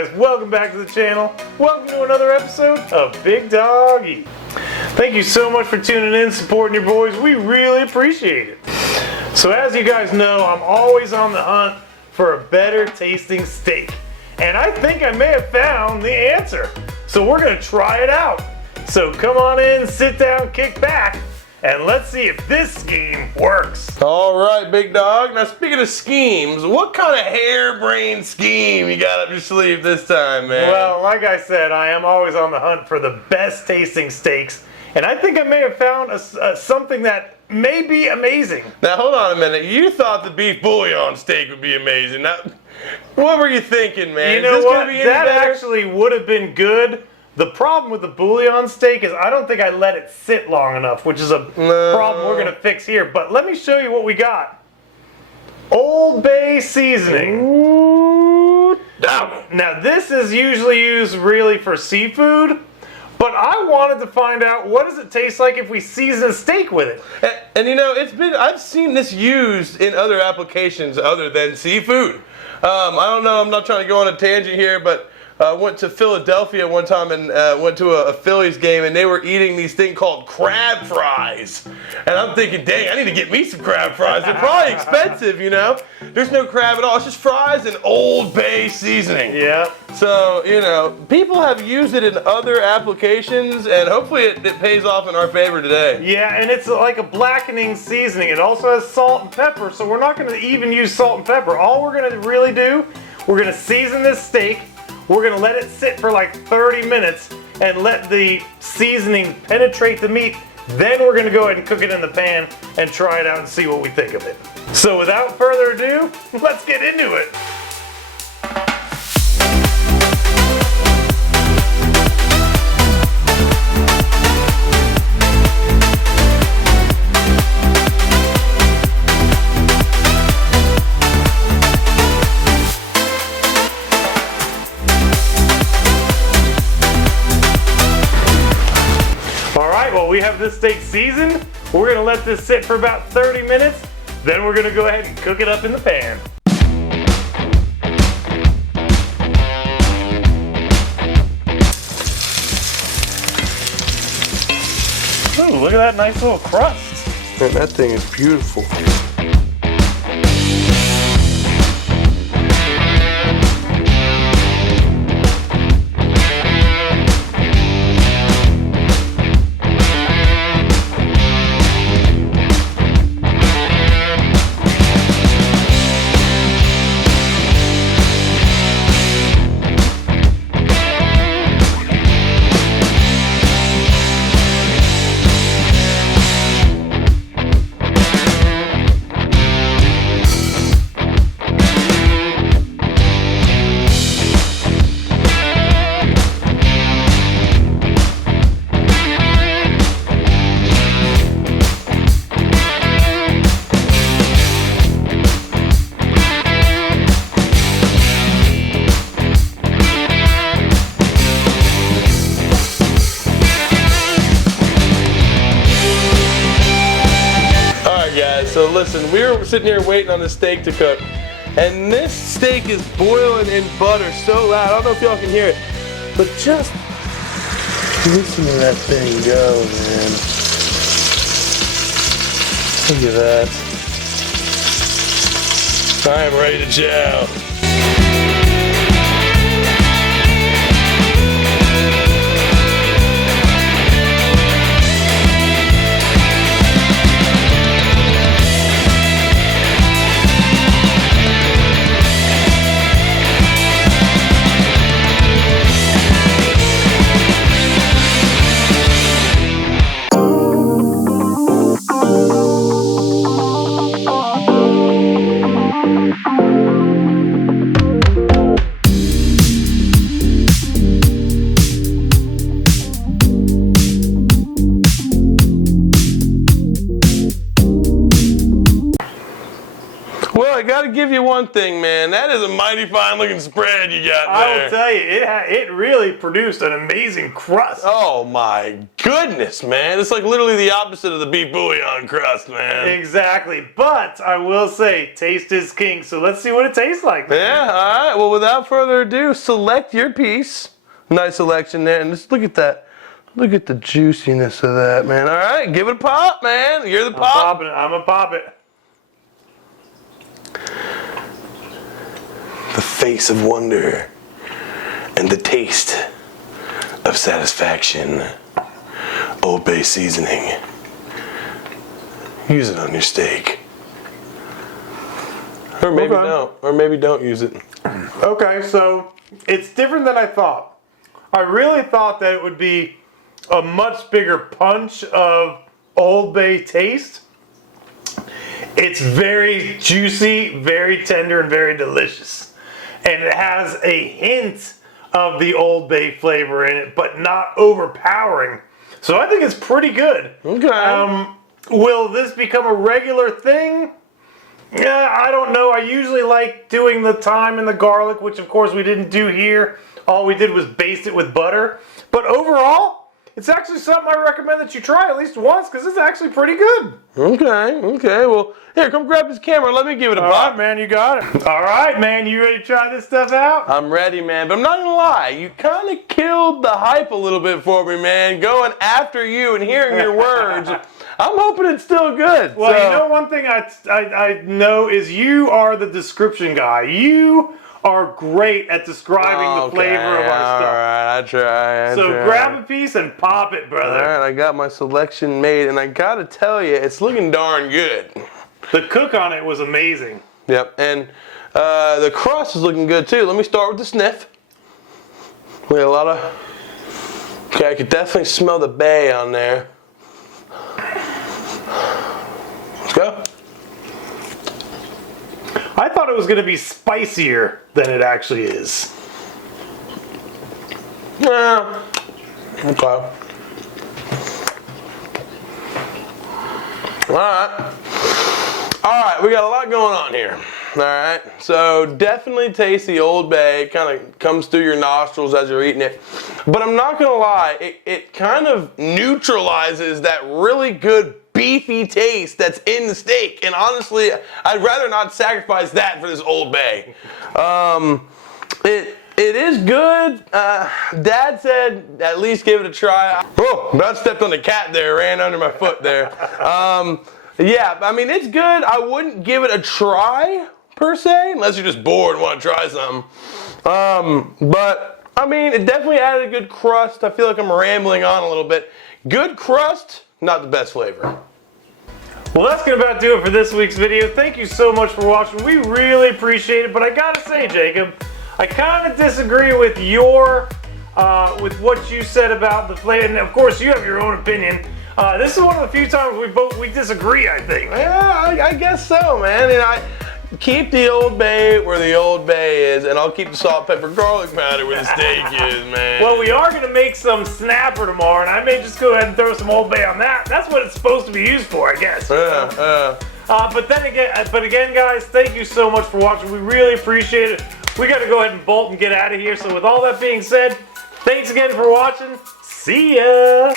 guys, welcome back to the channel. Welcome to another episode of Big Dog Eat. Thank you so much for tuning in, supporting your boys. We really appreciate it. So as you guys know, I'm always on the hunt for a better tasting steak. And I think I may have found the answer. So we're gonna try it out. So come on in, sit down, kick back, and let's see if this scheme works. All right, big dog. Now, speaking of schemes, what kind of harebrained scheme you got up your sleeve this time, man? Well, like I said, I am always on the hunt for the best tasting steaks, and I think I may have found something that may be amazing. Now, hold on a minute. You thought the beef bouillon steak would be amazing. Now, what were you thinking, man? You know what? That actually would have been good. The problem with the bouillon steak is I don't think I let it sit long enough, which is a problem we're going to fix here. But let me show you what we got. Old Bay seasoning. Ooh, now this is usually used really for seafood, but I wanted to find out what does it taste like if we season a steak with it. And you know, I've seen this used in other applications other than seafood. I don't know, I'm not trying to go on a tangent here, but I went to Philadelphia one time and went to a Phillies game, and they were eating these things called crab fries. And I'm thinking, dang, I need to get me some crab fries. They're probably expensive, you know? There's no crab at all. It's just fries and Old Bay seasoning. Yeah. So, you know, people have used it in other applications, and hopefully it pays off in our favor today. Yeah, and it's like a blackening seasoning. It also has salt and pepper, so we're not going to even use salt and pepper. All we're going to really do, we're going to season this steak. We're gonna let it sit for like 30 minutes and let the seasoning penetrate the meat. Then we're gonna go ahead and cook it in the pan and try it out and see what we think of it. So without further ado, let's get into it. We have this steak seasoned. We're gonna let this sit for about 30 minutes. Then we're gonna go ahead and cook it up in the pan. Ooh, look at that nice little crust. Man, that thing is beautiful. So listen, we were sitting here waiting on the steak to cook, and this steak is boiling in butter so loud. I don't know if y'all can hear it, but just listen to that thing go, man. Look at that. I am ready to chow. give you one thing, man. That is a mighty fine looking spread you got there. I will tell you, it really produced an amazing crust. Oh my goodness, man. It's like literally the opposite of the beef bouillon crust, man. Exactly. But I will say, taste is king. So let's see what it tastes like, man. Yeah, all right. Well, without further ado, select your piece. Nice selection there. And just look at that. Look at the juiciness of that, man. All right, give it a pop, man. You're the pop. I'm a pop it. The face of wonder and the taste of satisfaction. Old Bay seasoning. Use it on your steak. Or maybe don't. Or maybe don't use it. Okay, so it's different than I thought. I really thought that it would be a much bigger punch of Old Bay taste. It's very juicy, very tender, and very delicious. And it has a hint of the Old Bay flavor in it, but not overpowering. So I think it's pretty good. Okay. Will this become a regular thing? Yeah, I don't know. I usually like doing the thyme and the garlic, which of course we didn't do here. All we did was baste it with butter. But overall, it's actually something I recommend that you try at least once because it's actually pretty good. Okay. Well, here, come grab this camera. Let me give it a All pop. right, man, you got it. All right, man, you ready to try this stuff out? I'm ready, man. But I'm not gonna lie, you kind of killed the hype a little bit for me, man. Going after you and hearing your words. I'm hoping it's still good. Well, so. you know one thing I know is you are the description guy. You are great at describing the flavor of our stuff. All right, I try. So grab a piece and pop it, brother. All right, I got my selection made, and I gotta tell you, it's looking darn good. The cook on it was amazing. Yep, and the crust is looking good too. Let me start with the sniff. We got a lot of. Okay, I could definitely smell the bay on there. Let's go. I thought it was going to be spicier than it actually is. Yeah. Okay. Alright, we got a lot going on here. Alright, so definitely taste the Old Bay. It kind of comes through your nostrils as you're eating it. But I'm not going to lie, it kind of neutralizes that really good beefy taste that's in the steak. And honestly, I'd rather not sacrifice that for this Old Bay. It is good. Dad said at least give it a try. Oh, about stepped on the cat there, ran under my foot there. Yeah, I mean, it's good. I wouldn't give it a try, per se, unless you're just bored and want to try something. But, I mean, it definitely added a good crust. I feel like I'm rambling on a little bit. Good crust, not the best flavor. Well, that's going to about do it for this week's video. Thank you so much for watching. We really appreciate it. But I got to say, Jacob, I kind of disagree with with what you said about the flavor. And, of course, you have your own opinion. This is one of the few times we disagree, I think. Yeah, I guess so, man. And I keep the Old Bay where the Old Bay is, and I'll keep the salt, pepper, garlic powder where the steak is, man. Well, we are going to make some snapper tomorrow, and I may just go ahead and throw some Old Bay on that. That's what it's supposed to be used for, I guess. But again, guys, thank you so much for watching. We really appreciate it. We got to go ahead and bolt and get out of here. So with all that being said, thanks again for watching. See ya.